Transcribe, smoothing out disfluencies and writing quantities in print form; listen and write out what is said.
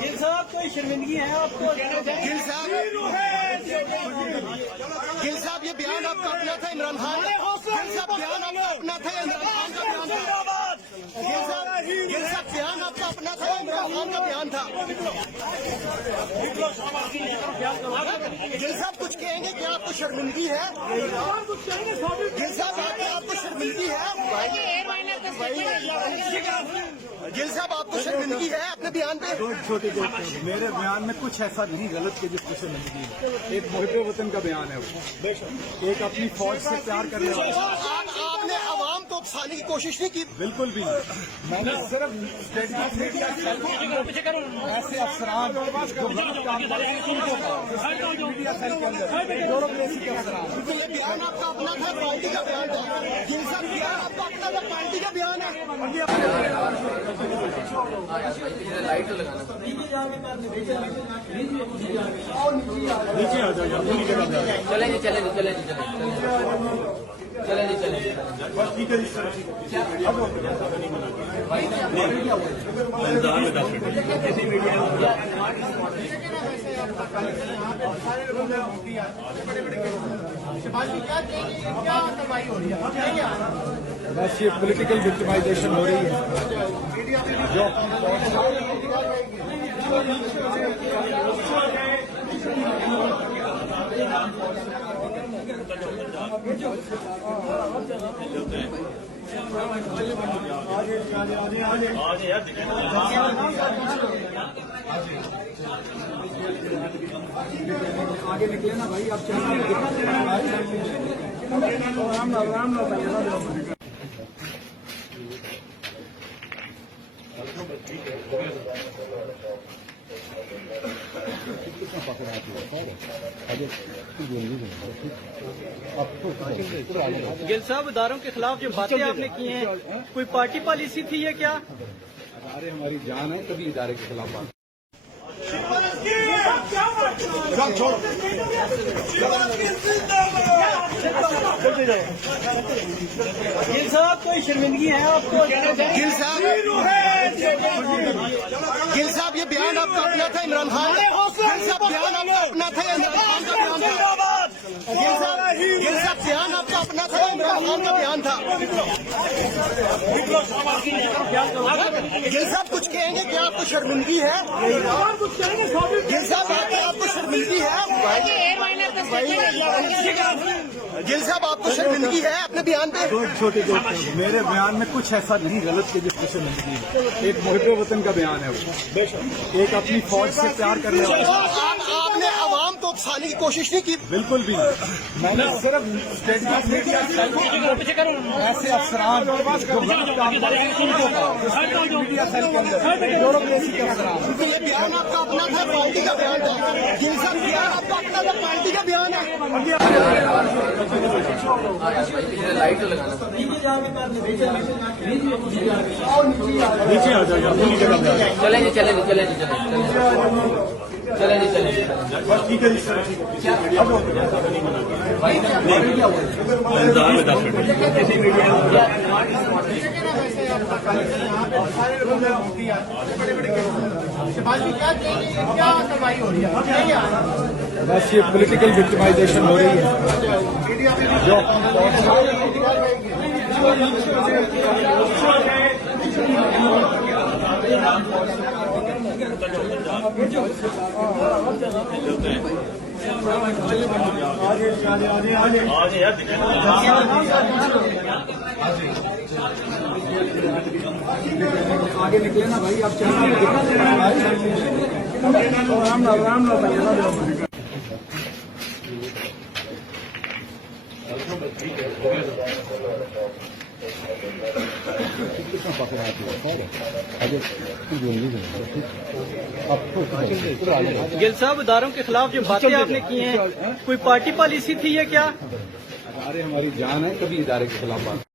गिल साहब कोई शर्मिंदगी है आपको? गिल साहब ये बयान आपका अपना था इमरान खान का? गिल साहब बयान आपका अपना था इमरान खान का बयान था? गिल साहब बयान आपका अपना था इमरान खान का बयान था? गिल साहब कुछ कहेंगे क्या? आपको शर्मिंदगी है? गिल साहब आपको शर्मिंदगी है? गिल साहब आपको शर्मिंदगी है अपने बयान पे? छोटे मेरे बयान में कुछ ऐसा नहीं गलत के जिसको शर्मिंदगी है। एक मुहब्बे वतन का बयान है वो, एक अपनी फौज से प्यार करने वाला। आपने आवाम को उकसाने की कोशिश नहीं की? बिल्कुल भी नहीं। मैंने सिर्फ स्टेटमेंट मीडिया ऐसे अफसरान जो मीडिया सेल के अंदर ब्यूरोक्रेसी के अफसरान। तो ये बयान आपका अपना था, पार्टी का बयान था? गिल साहब बयान आपका अपना था, पार्टी का बयान है? नीचे आ जाओ, चलेंगे बस ठीक है जी सर। बस ये पॉलिटिकल विक्टिमाइजेशन हो रही है जो आगे निकले ना भाई, आप चलिए राम गिल साहब इदारों के खिलाफ जो बातें आपने की हैं, कोई पार्टी पॉलिसी थी ये क्या? अरे हमारी जान है, तभी इदारे के खिलाफ बात। गिल साहब कोई शर्मिंदगी है आपको? गिल साहब ये बयान आपका अपना था इमरान खान का? गिल साहब बयान आपका अपना था इमरान खान का बयान था? गिल साहब बयान आपका अपना था इमरान खान का बयान था? गिल साहब कुछ कहेंगे क्या? आपको शर्मिंदगी है? गिल साहब आपको शर्मिंदगी है? गिल साहब आपको शर्मिंदगी है अपने बयान पे? छोटे मेरे बयान में कुछ ऐसा नहीं गलत के जिसको शर्मिंदगी है। एक मुहब्बे वतन का बयान है वो, एक अपनी फौज से प्यार करने वाला। आपने आवाम को उकसाने की कोशिश नहीं की? बिल्कुल भी नहीं। मैंने सिर्फ स्टेटमेंट मीडिया ऐसे अफसरान जो मीडिया सेल के अंदर ब्यूरोक्रेसी के अफसरान। तो ये बयान आपका अपना था, पार्टी का बयान था? गिल साहब बयान आपका अपना था, पार्टी का बयान है? नीचे आ जाओ, चलेंगे बस ठीक है जी सर। बस ये पॉलिटिकल विक्टिमाइजेशन हो रही है जो आगे निकले ना भाई, आप चलिए राम गिल साहब इदारों के खिलाफ जो बातें आपने की हैं, कोई पार्टी पॉलिसी थी ये क्या? अरे हमारी जान है, तभी इदारे के खिलाफ बात।